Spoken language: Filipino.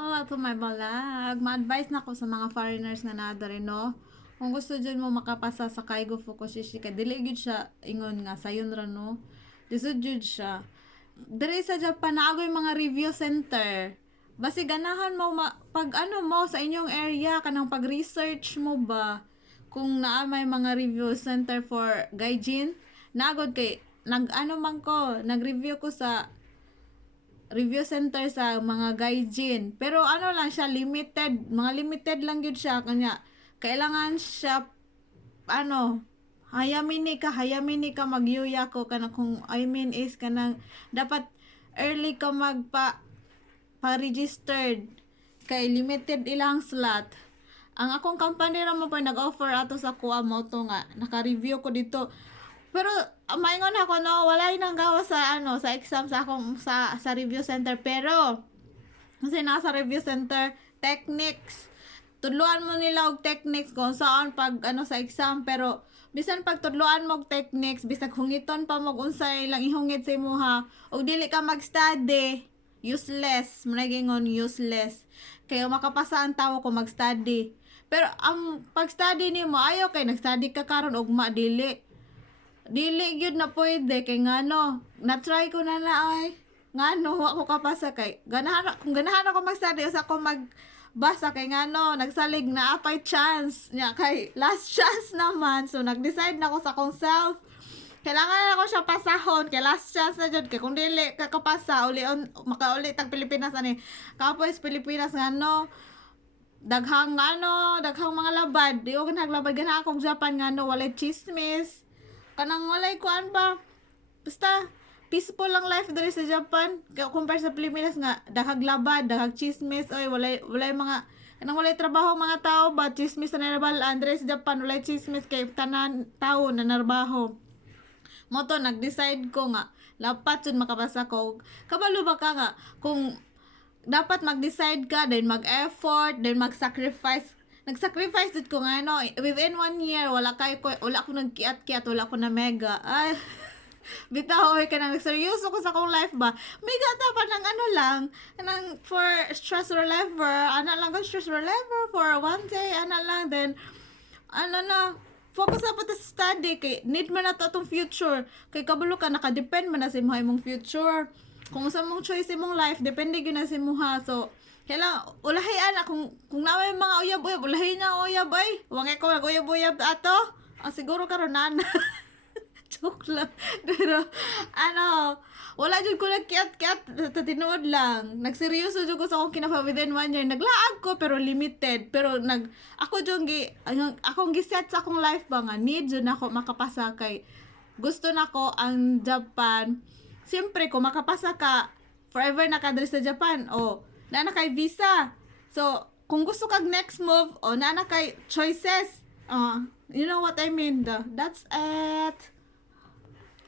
Hello to my vlog. Ma-advise na ko sa mga foreigners nga naa rin, no? Kung gusto dyan mo makapasa sa Kaigo Fukushishi, kay dili gid siya ingon nga sayon ra, no? Lisod jud siya. Diri sa Japan naagoy mga review center. Basi ganahan mo pag ano mo sa inyong area kanang pag-research mo ba kung naa may mga review center for gaijin. Nagod kay nag-ano man ko, nag-review ko sa review center sa mga gaijin. Pero ano lang siya, limited. Mga limited lang yun siya. Kanya, kailangan siya, ano, hayamini ka magyuya ko. Kana kung I mean is, kanang, dapat early ka pa-registered. Kay limited ilang slot. Ang akong company naman po nag-offer ato sa kuha mo to nga. Naka-review ko dito. Pero maingon ako no, wala nang gawa sa ano sa exam sa akong sa review center, pero kasi nasa review center techniques. Tudloan mo nila og techniques kung saan pag ano sa exam, pero bisan pag tudloan mo og techniques, bisag hungiton pa mo unsay lang ihungit sa imuha og dili ka mag-study, useless. Managingon useless. Kaya makapasa ang tawo kung mag-study. Pero ang pag-study nimo ayo kay nag-study ka karon ugma dili gyud na pwede kay ngano na-try ko na ay ngano wa ko kapasa kay kung ganahan ako mag-study usa ko magbasa kay ngano nagsalig na apay chance nya kay last chance naman, so nag-decide na ako sa akong self kailangan na ako siya pasahon kay last chance na jud kay kung dili ka kapasa makauli tag Pilipinas ani kapos Pilipinas ngano daghang mga labad di ko naglabad ganahan akong Japan ngano walay chismis kanang walay kuan ba basta peaceful lang life diri sa Japan compare sa Pilipinas nga daghag labad daghag chismis oy walay mga kanang walay trabaho mga tao ba chismis na nabalaan diri sa Japan walay chismis kay tanan tao na narbaho mo to nag-decide ko nga lapat jud makabasa ko kabalo ba ka nga kung dapat mag-decide ka then mag-effort then mag-sacrifice nag-sacrifice dito ko nga within 1 year wala ko nagkiat-kiat wala ko na mega ay bitaw ka nang seryoso ko sa akong life ba mega dapat ng ano lang nang for stress reliever lang stress reliever for one day lang then na focus na po sa study kay need man na to itong future kay kabalo ka nakadepend man na sa imong future kung sa mong choice imong life depende gyud na sa imuha so kailang ulahay ana kung naway mga uyab-uyab ulahay na uyab ay wangay ko nag-uyab-uyab ato siguro karon na joke lang pero wala jud ko nagkiat-kiat tinuod lang nagseryoso jud ko sa akong kinafa within 1 year naglaag ko pero limited pero ako jud akong giset sa akong life ba nga need jud nako makapasa kay gusto nako ang Japan siyempre kung makapasa ka forever na ka diri sa Japan na kay visa. So, kung gusto kag next move, na kay choices. You know what I mean? That's it.